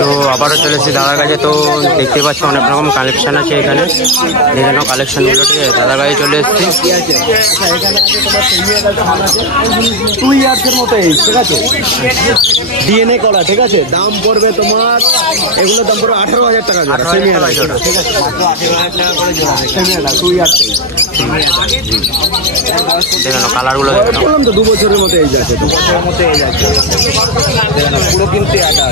তো আবারও চলে এসেছি দাদার কাছে। তো দেখতে পাচ্ছি অনেক রকম কালেকশন আছে এখানে, দেখে নাও কালেকশনগুলো। ঠিক আছে, দাদার কাছে চলে এসেছি। 2 ইয়ার্সের মতো এজ, ঠিক আছে, ডিএনএ করা। ঠিক আছে, দাম পড়বে তোমার, এগুলো দাম পড়বে 18,000 টাকা জোড়া। ঠিক আছে, মাত্র 18,000 টাকা করে জোড়া। 2 ইয়ার্স দেখে নাও কালারগুলো দেখে নাও। বললাম তো 2 বছরের মতো এজ আছে, 2 বছরের মতো এজ আছে। পুরো কিন্তু এটা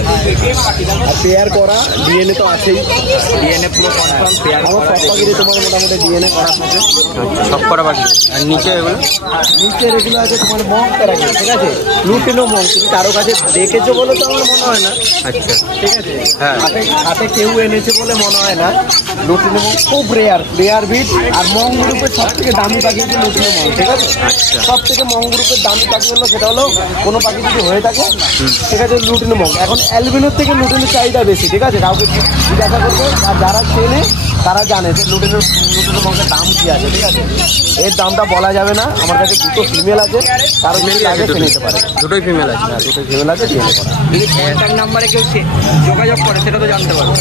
আর পেয়ার করা, ডিএনএ তো আছেই, ডিএনএ পুরো কনফার্ম পেয়ার করা। সব পাখিতে তোমার মোটামুটি ডিএনএ করা থাকে, সব করা পাখি। আর নিচে এগুলো, নিচের এগুলো আছে তোমার মং করা, ঠিক আছে, লুটিনো মং। তুমি কারো কাছে দেখেছো বলে তো আমার মনে হয় না। আচ্ছা, ঠিক আছে, হ্যাঁ, হাতে কেউ এনেছে বলে মনে হয় না। লুটিনো মং খুব রেয়ার বিট। আর মং গ্রুপের সব থেকে দামি পাখি হচ্ছে লুটিনো মং। ঠিক আছে, সব থেকে মং গ্রুপের দামি পাখি হলো, সেটা হলো কোনো পাখি যদি হয়ে থাকে, ঠিক আছে, লুটিনো মং। এখন অ্যালবিনোর থেকে লুটিনোর চাহিদা বেশি। ঠিক আছে, কাউকে জিজ্ঞাসা করবে, আর যারা চেনে তারা জানে যে লুটিনো মঙ্গের দাম কি আছে। ঠিক আছে, এর দামটা বলা যাবে না। আমার কাছে 2টো ফিমেল আছে, কারো যদি লাগে সে নিতে পারে। দুটোই ফিমেল আছে, দুটো ফিমেল আছে, দিয়ে দেবো। যদি কন্ট্যাক্ট নাম্বারে কেউ যোগাযোগ করে সেটা তো জানতে পারো।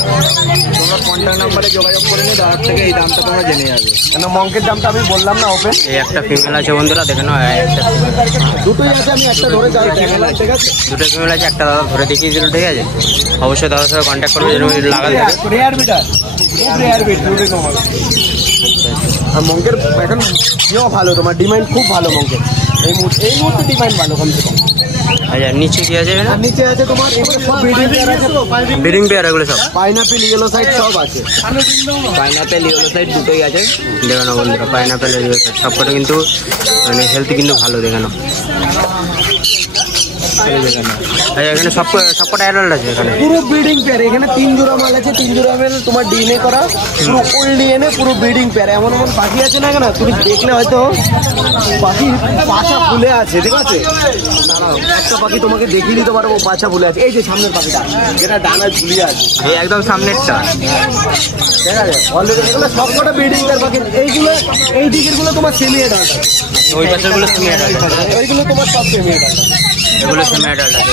তোমরা কন্ট্যাক্ট নাম্বারে যোগাযোগ করে নিয়ে দাদার থেকে এই দামটা তোমরা জেনে যাবে। কেন মঙ্কের দামটা আমি বললাম না ওপেন। এই একটা ফিমেল আছে বন্ধুরা, দেখে নাও। দুটোই আছে, আমি একটা ধরে যাই। ঠিক আছে, দুটো ফিমেল আছে, একটা দাদা ধরে দেখিয়ে দিল। ঠিক আছে, অবশ্যই দাদার সাথে কন্ট্যাক্ট করবে, যেন লাগাতে রেয়ার বিটার, খুব রেয়ার বিট লুটিনো মং। আর মঙ্কের এখন ইয়েও ভালো, তোমার ডিমান্ড খুব ভালো মঙ্কের। এই মুহূর্তে ডিমান্ড ভালো কমসে কম। আচ্ছা, নিচে কি আছে? আর নিচে আছে তোমার ব্রিডিং পেয়ার, এগুলো সব পাইনাপেল, ইয়েলো সাইড সব আছে। পাইনাপেল ইয়েলো সাইড দুটোই আছে। দেখে নাও বন্ধুরা, পাইনাপেল সবকটা কিন্তু মানে হেলথ কিন্তু ভালো। দেখে নাও, এখানে সবকটা অ্যাডাল্ট আছে। এখানে পুরো ব্রিডিং পেয়ার। এখানে 3 জোড়া মাল আছে, 3 জোড়া মাল তোমার ডিএনএ করা, পুরো ফুল ডিএনএ, পুরো ব্রিডিং পেয়ার। এমন পাখি আছে না, কেন তুমি দেখলে হয়তো পাখির পাছা ফুলে আছে। ঠিক আছে, একটা পাখি তোমাকে দেখিয়ে দিতে পারবো পাছা ফুলে আছে। এই যে সামনের পাখিটা, যেটা ডানা ঝুলিয়ে আছে, এই একদম সামনেরটা। ঠিক আছে, অলরেডি এগুলো সবকটা ব্রিডিং পেয়ার পাখি। এইগুলো এই দিকের গুলো তোমার সেমি অ্যাডাল্ট আছে, ওই পাশের গুলো সেমি অ্যাডাল্ট আছে, ওইগুলো তোমার সব সেমি অ্যাডাল্ট আছে। এগুলো সেমি অ্যাডাল্ট আছে,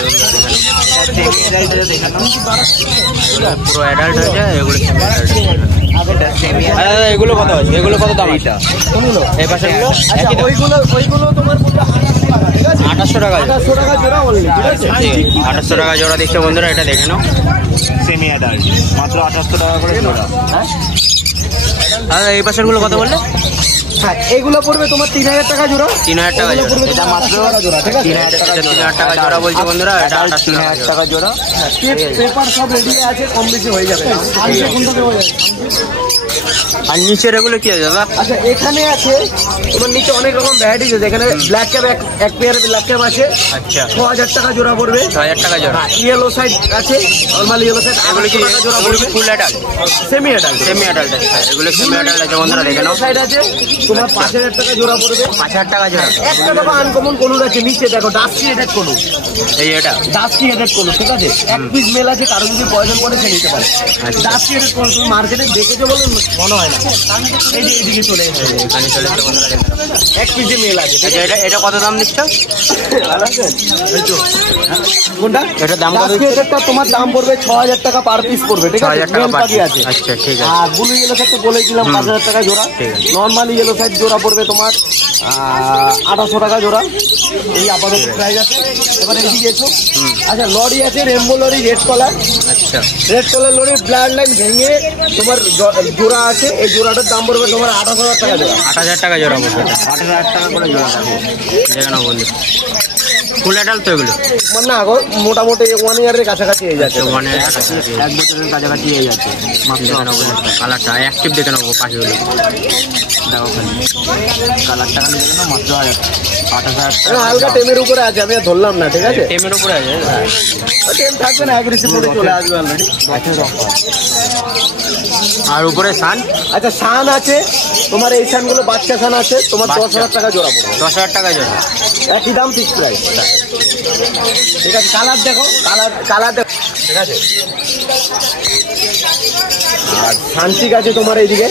পুরো অ্যাডাল্ট হয়েছে। এগুলো সেমি অ্যাডাল্ট। এগুলো কত আছে? এগুলো কত দাম? এই পাশের গুলো ওইগুলো তোমার 2800 টাকা। 2800 টাকা জোড়া অলরেডি। ঠিক আছে, 2800 টাকা জোড়া দিচ্ছে বন্ধুরা, এটা দেখে নাও। সেমি অ্যাডাল্ট মাত্র 2800 টাকা করে জোড়া। আর এই পাশের গুলো কত বললে? হ্যাঁ, এইগুলো পড়বে তোমার 3000 টাকা জোড়া। 3000 টাকা জোড়া, এটা মাত্র জোড়া। ঠিক আছে, 3000 টাকা জোড়া বলছে বন্ধুরা, এটা 3000 টাকা জোড়া। পেপার সব রেডি আছে, কম বেশি হয়ে যাবে। আর নিচের এগুলো কি আছে দাদা? আচ্ছা, এখানে আছে তোমার নিচে অনেক রকম ভ্যারাইটিস আছে। এখানে ব্ল্যাক ক্যাপ, এক পেয়ার ব্ল্যাক ক্যাপ আছে। আচ্ছা, 6000 টাকা জোড়া পড়বে। 6000 টাকা জোড়া। ইয়েলো সাইড আছে, নরমাল ইয়েলো সাইড। এগুলো কি জোড়া পড়বে full adult? Semi adult. Semi adult আছে, এগুলো সেমি অ্যাডাল্ট আছে বন্ধুরা, দেখে নাও। সাইড আছে তোমার 5000 টাকা জোড়া পড়বে। 5000 টাকা জোড়া। একটা দেখো আনকমন কলুর আছে নিচে, দেখো ডাস্কি হেডেড কলুর। এই এটা ডাস্কি হেডেড কলুর। ঠিক আছে, এক পিস মেল আছে, কারো যদি প্রয়োজন পড়ে সে নিতে পারে। ডাস্কি হেডেড কলুর তুমি মার্কেটে দেখেছো বলে মনে হয় না। এই যে এইদিকে চলে এসেছে, এখানে চলে এসেছে বন্ধুরা, দেখে নাও। এক পিস মেল আছে। আচ্ছা, এটা কত দাম দিচ্ছ? কোনটা? এটার দাম কত? ডাস্কি হেডেডটা তোমার দাম পড়বে 6000 টাকা পার পিস পড়বে। ঠিক আছে, 6000 টাকা মেল পার পাখি পিস। আছে। আচ্ছা, ঠিক আছে। আর ব্লু ইয়েলো সাইড তো বলেছিলাম 5000 টাকা জোড়া। ঠিক আছে। নর্মাল ইয়েলো সাইড জোড়া পড়বে তোমার 2800 টাকা জোড়া। এই আপাতত প্রাইস আছে। এবার এদিকে এসো। আচ্ছা, লরি আছে, রেমবো লরি, রেড কলার। আচ্ছা, রেড কলার লরি ব্লাড লাইন ভেঙে তোমার জোড়া আছে। এই জোড়াটার দাম পড়বে তোমার 28,000 টাকা জোড়া। 8000 টাকা জোড়া বলছে, 8000 টাকা করে জোড়া। দেখে নাও বন্ধু, ফুল অ্যাডাল্ট তো এগুলো? না গো, মোটামুটি 1 ইয়ারের কাছাকাছি হয়ে যাচ্ছে। 1 এর কাছাকাছি, 1 বছরের কাছাকাছি হয়ে যাচ্ছে। দেখে নাও বন্ধু, কালারটা অ্যাক্টিভ দেখে নাও পাখিগুলো। দেখো খালি কালারটা খালি দেখে নাও, মাত্র 8000 হালকা টেমের উপরে আছে, আমি আর ধরলাম না। ঠিক আছে, টেমের উপরে আছে। টেম থাকবে না, অ্যাগ্রেসিভ মোডে চলে আসবে অলরেডি। আর উপরে সান? আচ্ছা, সান আছে তোমার, এই সানগুলো বাচ্চা সান আছে তোমার 10,000 টাকা জোড়া পড়বে। 10,000 টাকা জোড়া, একই দাম, ফিক্স প্রাইস। ঠিক আছে, কালার দেখো, কালার দেখো। ঠিক আছে, আর সানসিক আছে তোমার এইদিকে।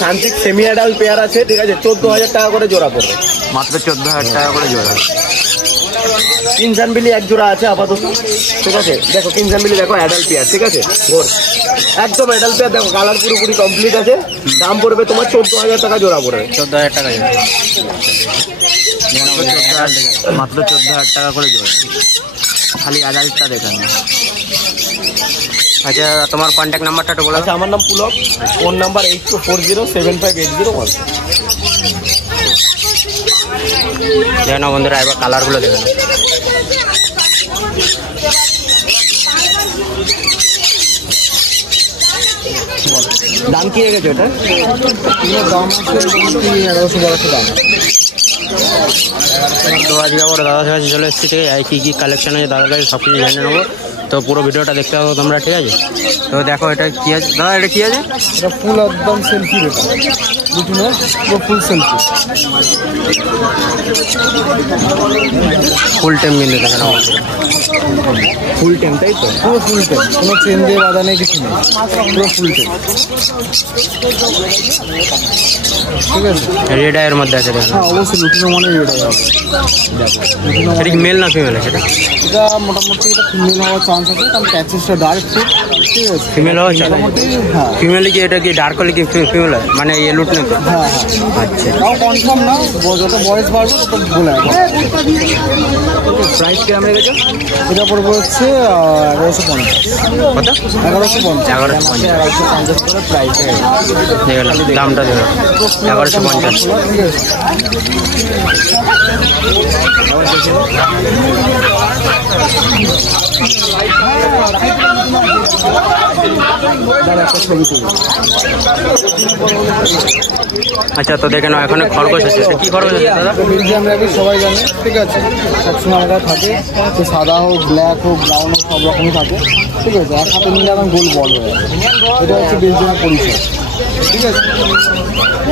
সানসিক সেমি অ্যাডাল্ট পেয়ার আছে। ঠিক আছে, 14,000 টাকা করে জোড়া পড়বে। মাত্র 14,000 টাকা করে জোড়া। কিনজানবিলি এক জোড়া আছে আপাতত, ঠিক আছে। দেখো কিনজানবিলি দেখো অ্যাডাল্ট পেয়ার, ঠিক আছে, ঘোর একদম অ্যাডাল্ট পেয়ার। দেখো কালার পুরোপুরি কমপ্লিট আছে। দাম পড়বে তোমার 14,000 টাকা জোড়া পড়বে। 14,000 টাকা জোড়া, মাত্র 14,000 টাকা করে জোড়া। খালি অ্যাডাল্টটা দেখান। আচ্ছা তোমার কন্ট্যাক্ট নাম্বারটা একটু বলো। আচ্ছা আমার নাম পুলক, ফোন নাম্বার 8240758001। দেখে নাও বন্ধুরা, এবার কালারগুলো দেখে নাও। দাম কি হয়ে গেছে এটা? দাম আছে 1100-1200 দাম। তো আজকে আবার দাদার কাছে চলে এসেছি, ঠিক আছে। কী কী কালেকশন আছে দাদার কাছে সব কিছু জেনে নেবো। তো পুরো ভিডিওটা দেখতে পাবো তোমরা, ঠিক আছে। তো দেখো এটা কী আছে দাদা, এটা কী আছে? এটা ফুল একদম সেলফি, এটা দুটো না পুরো ফুল সেলফি, ফুল টাইম মিলে দেখে নাও, ফুল টেন, তাই তো? পুরো ফুল টেন, কোনো চেন দিয়ে বাঁধা নেই, কিছু নেই, পুরো ফুল টেন, ঠিক আছে। রেড আইয়ের মধ্যে আছে দেখো। হ্যাঁ অবশ্যই লুটিনো মানে রেড আই হবে। এটা কি মেল না ফিমেল আছে? এটা মোটামুটি এটা ফিমেল হওয়ার চান্স আছে, কারণ প্যাচেসটা ডার্ক, ঠিক আছে। ফিমেল হওয়ার চান্স মোটামুটি হ্যাঁ। ফিমেল কি এটা কি ডার্ক হলে কি ফিমেল হয়, মানে ইয়ে লুট না তো? হ্যাঁ হ্যাঁ, আচ্ছা তাও কনফার্ম না, যত বয়স বাড়বে তত বলে। প্রাইস কেমন রেখেছো? এটা পড়বে হচ্ছে 1150। কত? 1150। 1150 করে প্রাইস দেখলাম, দামটা দেখো 1150। আচ্ছা তো দেখে নাও, এখানে খরগোশ আছে। কি খরগোশ আছে দাদা? মিউজিয়াম র্যাবিট সবাই জানে, ঠিক আছে। সবসময় আমাদের থাকে, তো সাদা হোক, ব্ল্যাক হোক, ব্রাউন হোক, সব রকমই থাকে, ঠিক আছে। এক হাতে নিলে এখন গোল বল হয়ে যাবে। এটা হচ্ছে বেলজিয়ামের পরিচয়, ঠিক আছে।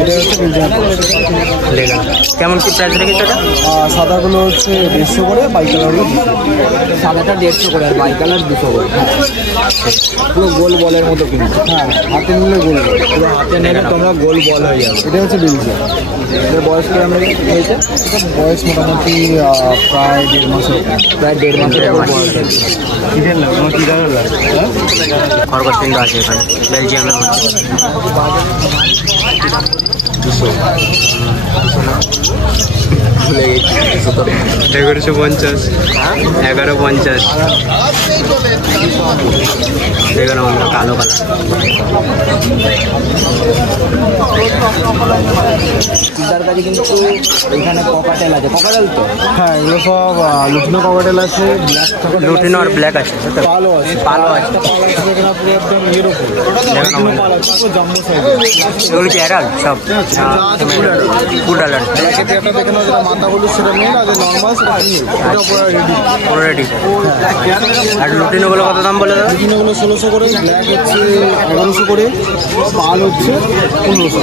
এটা হচ্ছে বেলজিয়ামের পরিচয়। দেখলাম কেমন কি প্রাইস রেখেছে এটা? সাদাগুলো হচ্ছে 150 করে, বাই কালারগুলো 200। সাদাটা 150 করে আর বাই কালার 200 করে। পুরো গোল বলের মতো কিন্তু, হ্যাঁ হাতে নিলে গোল বল, পুরো হাতে নিলে তোমরা গোল বল হয়ে যাবে। এটা হচ্ছে বেলজিয়াম। এটার বয়স কেমন হয়েছে? এটা বয়স মোটামুটি প্রায় 1.5 মাসের, প্রায় 1.5 মাসের বয়স আছে। কিদের লাগে আমার কি দাঁড়াল লাগে খরগোশ কিন্তু আছে এখানে বেলজিয়ামের মধ্যে। 1150, 1150 দেখলাম আমরা কালো কালার। তার কাছে কিন্তু এখানে ককাটেল আছে। ককাটেল তো হ্যাঁ, এগুলো সব লুটিনো ককাটেল আছে, ব্ল্যাক লুটিনো আর ব্ল্যাক আছে, পালো আছে, পালো আছে। একদম ইয়ের উপর জম্বো সাইজের। এগুলো কি অ্যাডাল্ট সব? Full adult. একটা দেখে নাও, যেটা মাথা হলুদ সেটা মেল, আর নর্মাল সেটা ফিমেল। এটা পুরো রেডি অলরেডি। আর লুটিনোগুলো কত দাম বলে দাদা? লুটিনোগুলো 1600 করে, ব্ল্যাক হচ্ছে 1100 করে, পাল হচ্ছে 1500।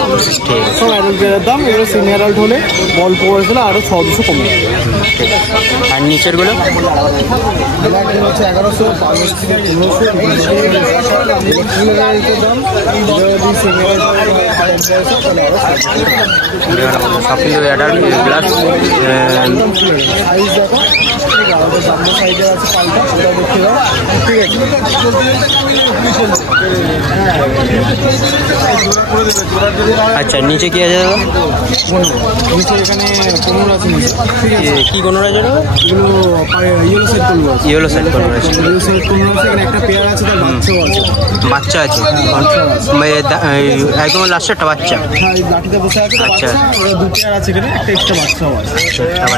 সব অ্যাডাল্ট পেয়ারের দাম। এগুলো সেমি অ্যাডাল্ট হলে বল পড়েছিল আরও 600 কমে। আর নিচেরগুলো? ব্ল্যাক হচ্ছে 1100, পাল হচ্ছে 1500। দাম যদি সেমি অ্যাডাল্ট সব কিন্তু অ্যাডাল্ট প্লাস সাইজ দেখো, ঠিক আছে। জাম্বো সাইজের আছে পালটা, সেটা দেখতে দাও, ঠিক আছে। আচ্ছা নিচে কি আছে দাদা? নিচে এখানে কোনোর আছে, নিচে কি কোনো আছে? এগুলো ইয়েলো সেট করবো, ইয়েলো সাইড কোনো আছে, ইয়েলো সেট কোনো আছে। এখানে একটা পেয়ার আছে, তার বাচ্চাও আছে। বাচ্চা আছে একদম লাস্টেরটা বাচ্চা? হ্যাঁ, এই লাঠিতে বসে আছে, আচ্ছা। দু পেয়ার আছে এখানে, একটা এক্সট্রা বাচ্চাও আছে,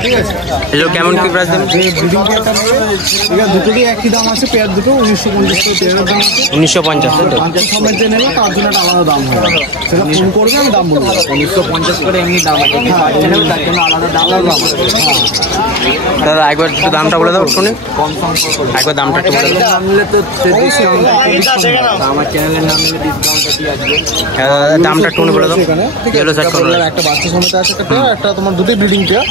ঠিক আছে। এগুলো কেমন কি প্রাইস দেবেন? ব্রিডিং পেয়ারটা এখানে দুটোরই একই দাম আছে। পেয়ার দুটো 1950 করে পেয়ারের দাম আছে। 1950 তো? 50 সমেত যে নেবে তার জন্য একটা আলাদা দাম হবে, সেটা ফোন করবে, আমি দাম বলবো। 1950 করে এমনি দাম আছে, তার জন্য আলাদা দাম আছে। দাদা একবার একটু দামটা বলে দাও শুনে, একবার দামটা একটু বলে দাও। নাম নিলে তো ডিসকাউন্ট, আমার চ্যানেলের নাম নিলে ডিসকাউন্টটা কি আসবে? দামটা একটু বলে দাও। ইয়েলো সাইড কোনো একটা বাচ্চা সমেত আছে, একটা পেয়ার, একটা তোমার দুটোই ব্রিডিং পেয়ার।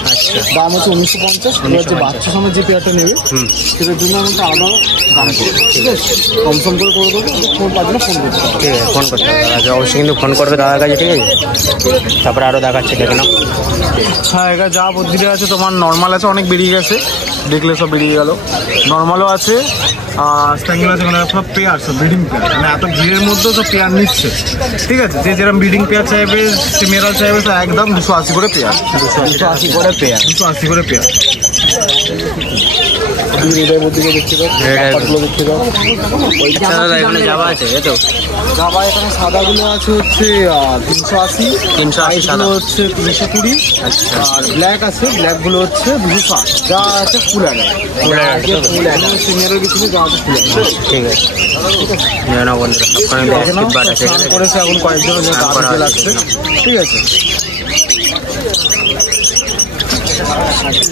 দাম হচ্ছে 1950। এবার যে বাচ্চা সমেত যে পেয়ারটা নেবে সেটার জন্য আমি একটা আলাদা দাম করবো, ঠিক আছে। কমসম করে দেবো, ফোন পাওয়ার জন্য ফোন করতে হবে। ঠিক আছে, ফোন করতে হবে দাদাকে, অবশ্যই কিন্তু ফোন করবে দাদার কাছে, ঠিক আছে। তারপরে আরও দেখাচ্ছে, দেখে নাও। হ্যাঁ, এটা যা বদ্রিটা আছে তোমার নর্মাল আছে, অনেক বেরিয়ে গেছে, দেখলে সব বেরিয়ে গেল। নর্মালও আছে, স্ট্যাঙ্গেল আছে, মানে সব পেয়ার, সব ব্রিডিং পেয়ার, মানে এত ভিড়ের মধ্যেও সব পেয়ার নিচ্ছে, ঠিক আছে। যে যেরকম ব্রিডিং পেয়ার চাইবে, সিমেরাল চাইবে, তো একদম 280 করে পেয়ার, 280 করে পেয়ার, 280 করে পেয়ার। এটার মধ্যে দেখতে পাও, দেখতে পাও। আচ্ছা দাদা, এখানে যাওয়া আছে এই তো? জাবা এখানে সাদাগুলো আছে হচ্ছে 380, 380 সাদা হচ্ছে 320, আচ্ছা, আর ব্ল্যাক আছে, ব্ল্যাক গুলো হচ্ছে 260। যা আছে ফুল অ্যাডাল, সিনিয়রের কিছু যা আছে ফুল অ্যাডাল। ঠিক আছে, নিয়ে নাও বন্ধুরা। ওখানে অ্যাক্টিভ বাট আছে, স্নান করেছে এখন কয়েকজন, দাঁড়িয়ে লাগছে, ঠিক আছে।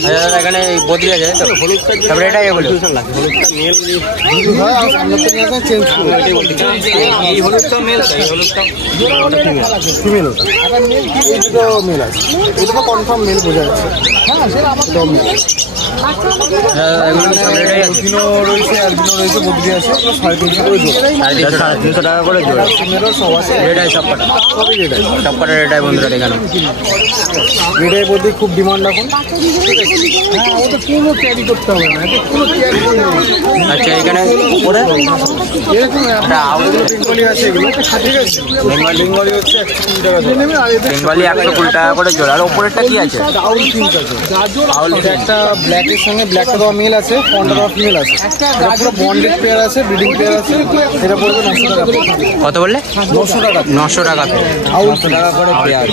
দাদা এখানে বদলি আছে তো, তারপরে এটাই হলো হয় আর সামনে থেকে নিয়ে চেঞ্জ করবো, এই হলুদটা মেল, এই হলুদটা ফিমেল ওটা, এই দুটো মেল আছে, এই দুটো কনফার্ম মেল বোঝা যাচ্ছে। হ্যাঁ, এটাও মেল। অ্যালবিনো রয়েছে, বদ্রি আছে, 350 করে জোড়া, 350 টাকা করে জোড়া। ফিমেলও সব আছে, এটাই সব কটা, সবই রেডাই। সব কটার এটাই বন্ধুরা দেখে নাও। রেডাই বদ্রি খুব ডিমান্ড এখন। হ্যাঁ, ওটা কোনো ক্যারি করতে হবে না, এটা কোনো ক্যারি করতে হবে না। আচ্ছা, এখানে উপরে এরকম একটা আউল বেঙ্গলি আছে, এগুলো ঠিক আছে। বেঙ্গলি হচ্ছে 120 টাকা জোড়া, বেঙ্গলি 120 টাকা করে জোড়া। আর উপরেরটা কি আছে? আউল পিঙ্ক আছে, আউল একটা ব্ল্যাকের সঙ্গে ব্ল্যাকটা দেওয়া মেল আছে, ফন্ডা দেওয়া ফিমেল আছে, এটা পুরো বন্ডেড পেয়ার আছে, ব্রিডিং পেয়ার আছে। এটা পড়বে 900 টাকা। কত বললে? 900 টাকা, 900 টাকা পেয়ার। আউল টাকা করে পেয়ার,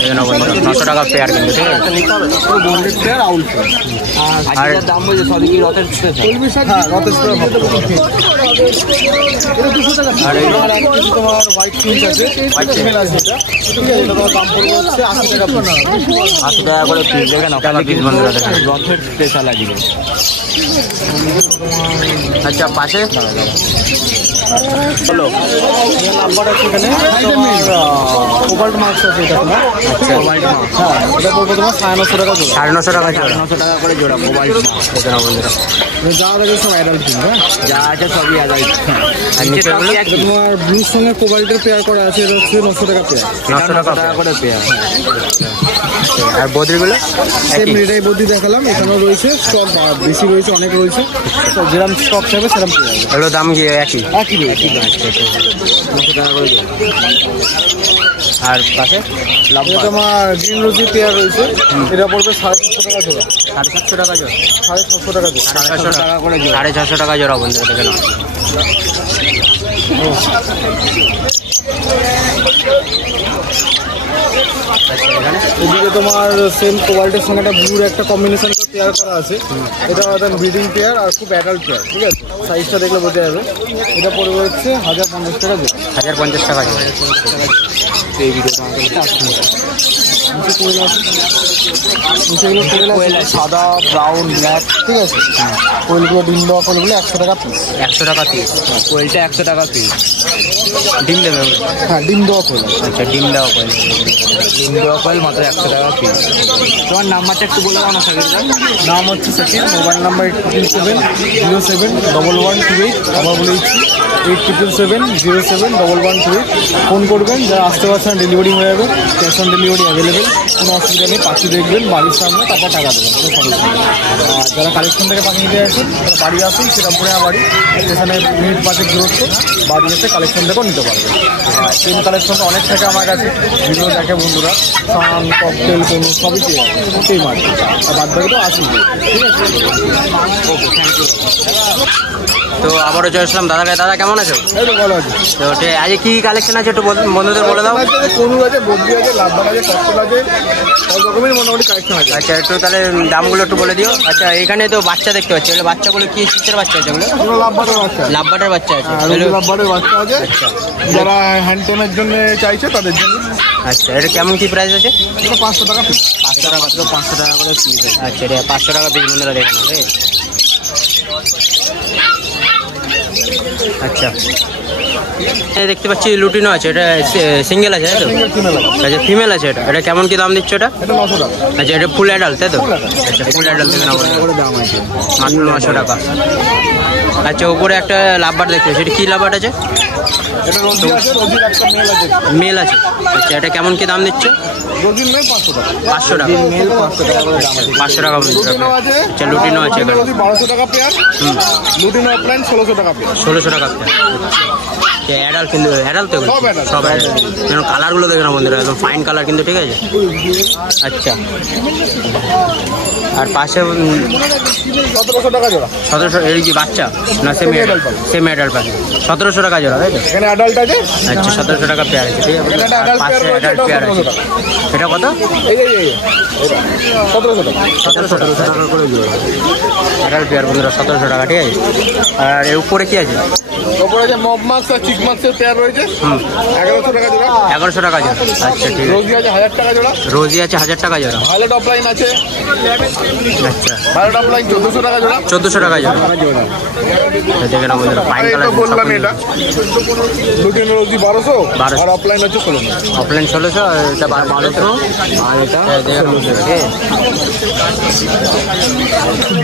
দেখে নাও বন্ধুরা, 900 টাকা পেয়ার কিন্তু, ঠিক আছে। পুরো বন্ডেড পেয়ার, আউল পেয়ার। আর দাম বলছে সবই কি রথের হ্যাঁ, রতেশ পেয়ার ভাবতে পারো। এটা 200 টাকা। আর এই আর এক কিছু তোমার হোয়াইট ফিঞ্চ আছে, ফিমেল আছে, এটা ঠিক আছে। এটা তোমার দাম পড়বে হচ্ছে 80 টাকা পিস। 80 টাকা করে পিস, দেখে নাও কালা পিস বন্ধুরা, দেখে নাও। রথের স্পেশাল আজকে। আচ্ছা, পাশে হলো নাম্বার আছে এখানে, তোমার কোবাল্ট মার্কস আছে এটা তোমার। আচ্ছা, হ্যাঁ, এটা পড়বে তোমার 950 টাকা জোড়া। 950 টাকা জোড়া, 900 টাকা করে জোড়া মোবাইল। দেখে নাও বন্ধুরা। যা আছে সব অ্যাডাল্ট কিং। হ্যাঁ, যা আছে সবই আদায়। আর নিচেরগুলো এটা তোমার ব্লুর সঙ্গে কোবাল্টের পেয়ার করা আছে, এটা হচ্ছে 900 টাকা পেয়ার। 900 টাকা টাকা করে পেয়ার। আর বদ্রিগুলো সেম রেটাই বদ্রি দেখালাম, এখানেও রয়েছে স্টক বেশি রয়েছে, অনেক রয়েছে, তো যেরকম স্টক চাইবে সেরকম পেয়ে যাবে। এগুলো দাম কি একই? একই রয়েছে। 900 টাকা করে জোড়া। আর পাশে এটা তোমার গ্রিন রোজি পেয়ার রয়েছে, এটা পড়বে 750 টাকা জোড়া। 750 টাকা জোড়া, 650 টাকা জোড়া। 650 টাকা করে জোড়া, 650 টাকা জোড়া বন্ধুরা, দেখে নাও। এদিকে তোমার সেম কোয়ালিটির সঙ্গে একটা ব্লুর একটা কম্বিনেশন করে পেয়ার করা আছে, এটা একদম ব্রিডিং পেয়ার আর খুব অ্যাডাল্ট পেয়ার, ঠিক আছে। সাইজটা দেখলে বোঝা যাবে। এটা পড়বে হচ্ছে 1050 টাকা জোড়া। 1050 টাকা জোড়া। এই ভিডিওটা আমাকে নিচে কোয়েল আছে, নিচেগুলো কোয়েল আছে, সাদা, ব্রাউন, ব্ল্যাক, ঠিক আছে। কোয়েলগুলো ডিম দেওয়া কোয়েলগুলো 100 টাকা পিস। 100 টাকা পিস, কোয়েলটা 100 টাকা পিস। ডিম দেবে? হ্যাঁ, ডিম দেওয়া কোয়েল। আচ্ছা, ডিম দেওয়া করে। ডিম দেওয়া কোয়েল মাত্র 100 টাকা পিস। তোমার নাম্বারটা একটু বলে দাও না সাকিবদা। নাম হচ্ছে সচিন, মোবাইল নাম্বার 87071128। আবার বলে দিচ্ছি 8777071128। ফোন করবেন, যারা আসতে পারছেন ডেলিভারি হয়ে যাবে, ক্যাশ অন ডেলিভারি অ্যাভেলেবেল, কোনো অসুবিধা নেই। পাখি দেখবেন বাড়ির সামনে, তারপর টাকা দেবেন, কোনো সমস্যা নেই। আর যারা কালেকশন থেকে পাখি নিতে আসেন, তারা বাড়ি আসুন, শ্রীরামপুরে বাড়ি, এখানে মিনিট 5 দূরত্ব, বাড়ি এসে কালেকশন থেকেও নিতে পারবেন। আর পেন কালেকশন অনেক থাকে আমার কাছে, ভিডিও দেখে বন্ধুরা, সান, ককটেল, পেন সবই পেয়ে যাবে, দুটোই মার্কেট। আর বাদ বাকি তো আসুন, ঠিক আছে। তো আবারও চলে আসলাম দাদার কাছে। দাদা কেমন আছো? এই তো ভালো আছে। তো আজকে কি কালেকশন আছে একটু বন্ধুদের বলে দাও। কোনু আছে, বদ্রি আছে, লাভবান আছে, ককটেল আছে, সব রকমের মোটামুটি কালেকশন আছে। আচ্ছা, একটু তাহলে দামগুলো একটু বলে দিও। আচ্ছা, এখানে তো বাচ্চা দেখতে পাচ্ছি, এগুলো বাচ্চাগুলো কি শীতের বাচ্চা আছে? এগুলো পুরো লাভবানের বাচ্চা, লাভবাটের বাচ্চা আছে। লাভবানের বাচ্চা আছে। আচ্ছা, যারা হ্যান্ডটেমের জন্য চাইছে তাদের জন্য। আচ্ছা, এটা কেমন কি প্রাইস আছে? এটা 500 টাকা পিস। 500 টাকা, মাত্র 500 টাকা করে পিস। আচ্ছা, এটা 500 টাকা পিস বন্ধুরা, দেখুন। আচ্ছা, দেখতে পাচ্ছি লুটিনো আছে, এটা সিঙ্গেল আছে তাই তো? ফিমেল আছে, আচ্ছা ফিমেল আছে, এটা কেমন কি দাম দিচ্ছ এটা? এটা 900 টাকা। আচ্ছা এটা ফুল অ্যাডাল্ট তাই তো? Full adult। আচ্ছা ফুল অ্যাডাল্ট দেখে নেবো করে দাম আছে। মাত্র 900 টাকা। আচ্ছা উপরে একটা লাভবার দেখতে, সেটা কি লাভবার আছে? এটা রোজি আছে, রোজির একটা মেল আছে। মেল আছে। আচ্ছা এটা কেমন কি দাম দিচ্ছ? রোজির মেল 500 টাকা। 500 টাকা। মেল 500 টাকা করে দাম আছে। 500 টাকা লুটিনো আছে, আচ্ছা লুটিনো আছে এখানে রোজি 1200 টাকা পেয়ার, লুটিনো অফলাইন 1600 টাকা পেয়ার। 1600 টাকা। অ্যাডাল্ট কিন্তু অ্যাডাল্ট তো এগুলো? সব adult। সব অ্যাডাল্ট। কালারগুলো দেখে না বন্ধুরা, একদম ফাইন কালার কিন্তু, ঠিক আছে? আচ্ছা আর পাশে 1700 টাকা জোড়া। 1700, এর কি বাচ্চা না সেমি অ্যাডাল্ট? সেমি অ্যাডাল্ট পাখি 1700 টাকা জোড়া তাই তো? এখানে অ্যাডাল্ট আছে, আচ্ছা 1700 টাকা পেয়ার আছে, ঠিক আছে? এখানে আর adult পাশে pair রয়েছে, অ্যাডাল্ট পেয়ার আছে, 1700 টাকা। এটা কত? এই 1700 টাকা। 1700 টাকা করে জোড়া অ্যাডাল্ট পেয়ার বন্ধুরা, 1700 টাকা, ঠিক আছে? আর এর উপরে কি আছে? তারপরে যে মব মাছ আর চিক মাছের পেয়ার রয়েছে, 1100 টাকা জোড়া। 1100 টাকা জোড়া। আচ্ছা ঠিক আছে। রোজি আছে 1000 টাকা জোড়া। রোজি আছে 1000 টাকা জোড়া। ভায়োলেট অফলাইন আছে, আচ্ছা ভায়োলেট অফলাইন 1400 টাকা জোড়া। 1400 টাকা জোড়া। দেখে না বন্ধুরা ফাইন এই তো কালার। বললাম এটা। লুটিনো রোজি 1200 1200। আর অফলাইন হচ্ছে 1600। অফলাইন 1600 আর এটা 1200 আর এটা দেখে না বন্ধুরা, ঠিক আছে?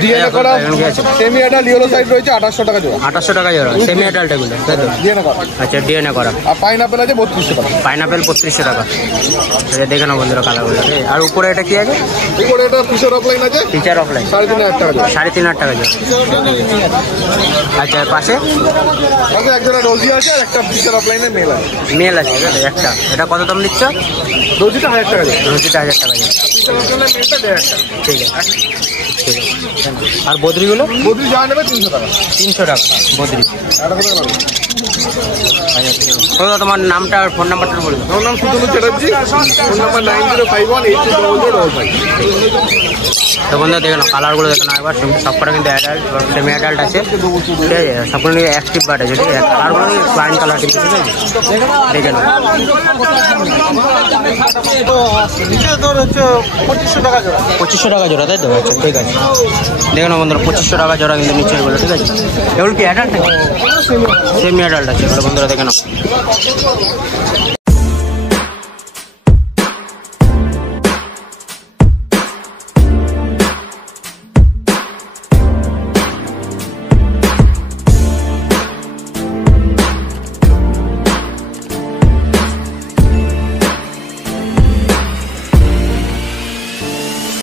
ডিএনএ করা এখন কি আছে? সেমি অ্যাডাল্ট ইয়েলো সাইড রয়েছে 2800 টাকা জোড়া। 2800 টাকা জোড়া সেমি অ্যাডাল্ট এগুলো তাই তো? ডিএনএ করা। আচ্ছা ডিএনএ করা। আর পাইনাপেল আছে 3200 টাকা। পাইনাপেল 3200 টাকা। এটা দেখে না বন্ধুরা কালারগুলো, ঠিক আছে? আর উপরে এটা কি আছে? এরপরে এটা ফিশার অফলাইন আছে টিচার অফলাইন 3500 টাকা জোড়া। 3500 টাকা জোড়া। আচ্ছা আর পাশে আচ্ছা একজোড়া রোজি আছে আর একটা ফিশার অফলাইনের মেল আছে। মেল আছে ঠিক আছে? একটা। এটা কত দাম দিচ্ছ? রোজিটা 1000 টাকা জোড়া। রুচিটা 1000 টাকা জোড়া। ফিশার অফলাইনের মেলটা 1500 টাকা। ঠিক আছে ঠিক আছে। আর বদ্রিগুলো? বদ্রি যা নেবে 300 টাকা। 300 টাকা বদ্রি। এটা কত টাকা? আচ্ছা ঠিক আছে। দাদা তোমার নামটা আর ফোন নাম্বারটা বলুন। আমার নাম সুদনু চ্যাটার্জি, ফোন নাম্বার 9051820005। তো বন্ধুরা দেখে নাও কালারগুলো দেখে নাও একবার, সবকটা কিন্তু অ্যাডাল্ট সেমি অ্যাডাল্ট আছে, ঠিক আছে? সবগুলো কিন্তু অ্যাক্টিভ বার্ড আছে, ঠিক আছে? কালারগুলো ফাইন কালার কিন্তু, ঠিক আছে? দেখে নাও। 2500 টাকা জোড়া। 2500 টাকা জোড়া তাই তো? আচ্ছা ঠিক আছে। দেখে নাও বন্ধুরা 2500 টাকা জোড়া কিন্তু নিচে এগুলো, ঠিক আছে? এগুলো কি অ্যাডাল্ট আছে? সেমি অ্যাডাল্ট আছে এগুলো বন্ধুরা, দেখে নাও।